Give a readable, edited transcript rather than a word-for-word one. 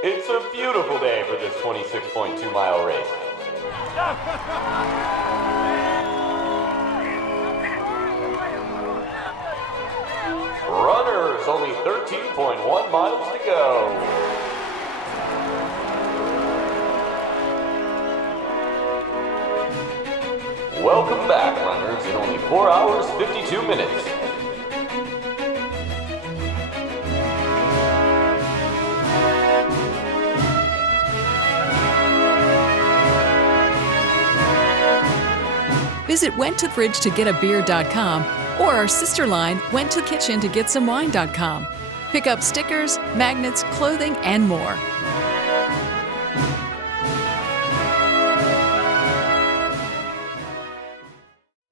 It's a beautiful day for this 26.2-mile race. Runners, only 13.1 miles to go. Welcome back, runners, in only 4 hours, 52 minutes. Visit wenttothefridgetogetabeer.com or our sister line, wenttokitchentogetsomewine.com. Pick up stickers, magnets, clothing, and more.